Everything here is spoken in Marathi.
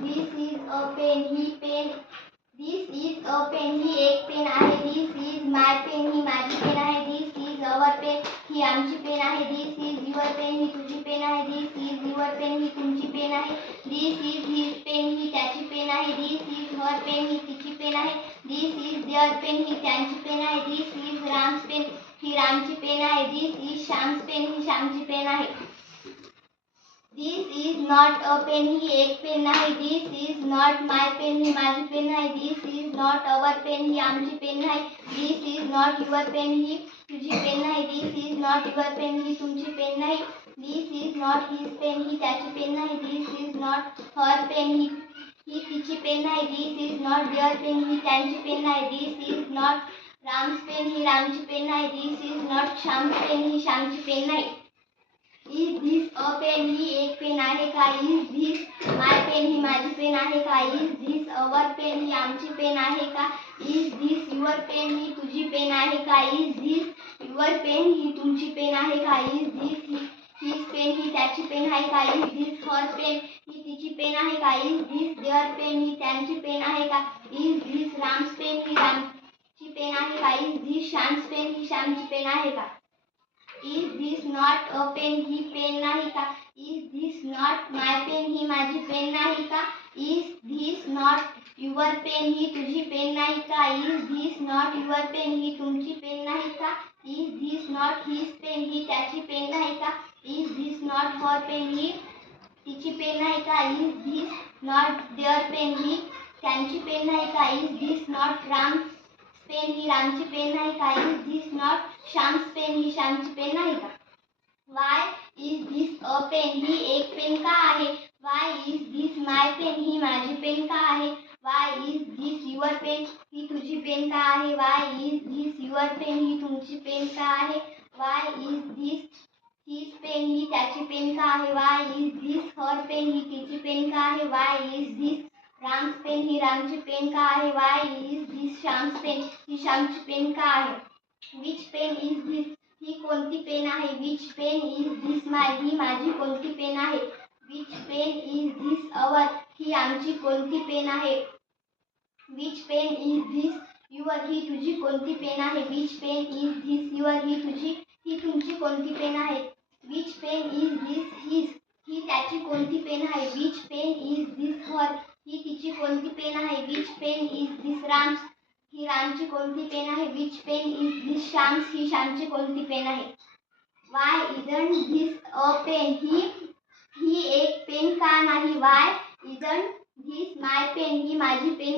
This is a pen. ही pen. This is a pen. ही एक पेन आहे. This is my pen. ही माझी पेन आहे. This is our pen. ही आमची पेन आहे. This is your pen. ही तुझी पेन आहे. This is your pen. ही तुमची पेन आहे. This is his pen. ही त्याची पेन आहे. This is her pen. ही तिची पेन आहे. This is their pen. ही त्यांची पेन आहे. This is Ram's pen. ही रामची पेन आहे. This is Sham's pen. ही श्यामची पेन आहे. This is not a pen. ही एक पेन नाही. This is not my pen. ही माझी पेन आहे. This is not our pen. ही आमची पेन नाही. This is not your pen. ही तुझी पेन नाही. This is not your pen. ही तुमची पेन नाही. This is not his pen. ही त्याची पेन नाही. This is not her pen. ही तिची पेन नाही. This is not their pen. ही त्यांची पेन नाही. This is not Ram's pen. ही रामची पेन नाही. This is not Sham's pen. ही श्यामची पेन नाही. Is this a pen? ही एक पेन आहे का? Is this my pen? ही माझी पेन आहे का? Is this our pen? ही आमची पेन आहे का? Is this your pen? ही तुझी पेन आहे का? Is this your pen? ही तुमची पेन आहे का? Is this his pen? ही त्याची पेन आहे का? Is this her pen? ही तिची पेन आहे का? Is this their pen? ही त्यांची पेन आहे का? Is this Ram's pen? ही रामची पेन आहे का? Is this Sham's pen? ही श्यामची पेन आहे का? Is this not a pen? ही पेन नाही का? Is this not my pen? ही माझी पेन नाही का? Is this not your pen? ही तुझी पेन नाही का? Is this not your pen? ही तुमची पेन नाही का? Is this not his pen? ही त्याची पेन नाही का? Is this not her pen? ही तिची पेन नाही का? Is this not their pen? ही त्यांची पेन नाही का? Is this not Ram's pen? ही रामची पेन नाही का? Is this not Sham's pen? ही श्यामची पेन नाही का? Why is this a pen? ही एक पेन का आहे? Why is this my pen? ही माझी पेन का आहे? Why is this your pen? ही तुझी पेन का आहे? Why is this your pen? ही तुमची पेन का आहे? Why is this his pen? ही त्याची पेन का आहे? Why is this her pen? ही तिची पेन का आहे? Why is this Ram's pen? ही रामची पेन का आहे? Why is this Sham's pen? ही श्यामची पेन का आहे? Which pen is this? ही कोणती पेन आहे? Which pen is this my? ही माझी कोणती पेन आहे? Which pen is this our? ही आमची कोणती पेन आहे? Which pen is this your? ही तुझी कोणती पेन आहे? Which pen is this your? ही तुमची कोणती पेन आहे? Which pen is this his? ही त्याची कोणती पेन आहे? Which pen is this her? ही तिची कोणती पेन आहे? Which pen is this Ram's? ही रामची कोणती पेन आहे? Which pen is this Sham's? ही श्यामची कोणती पेन आहे? Why isn't this a pen? ही एक पेन का नाही? Why isn't this my pen? ही माझी पेन